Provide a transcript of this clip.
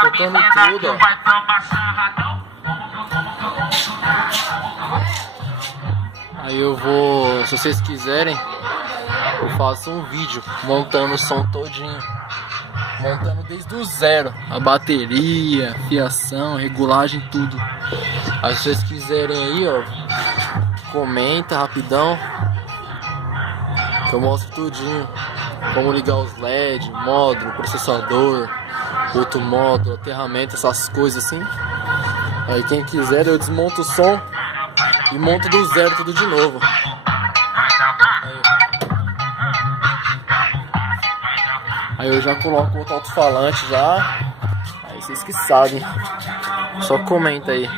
Tocando tudo, ó. Aí eu vou, se vocês quiserem, eu faço um vídeo montando o som todinho. Montando desde o zero. A bateria, fiação, regulagem, tudo. Aí se vocês quiserem aí, ó, comenta rapidão, que eu mostro tudinho. Como ligar os LED, módulo, processador, outro módulo, aterramento, essas coisas assim. Aí quem quiser eu desmonto o som e monto do zero tudo de novo. Aí eu já coloco outro alto-falante já. Aí vocês que sabem. Só comenta aí.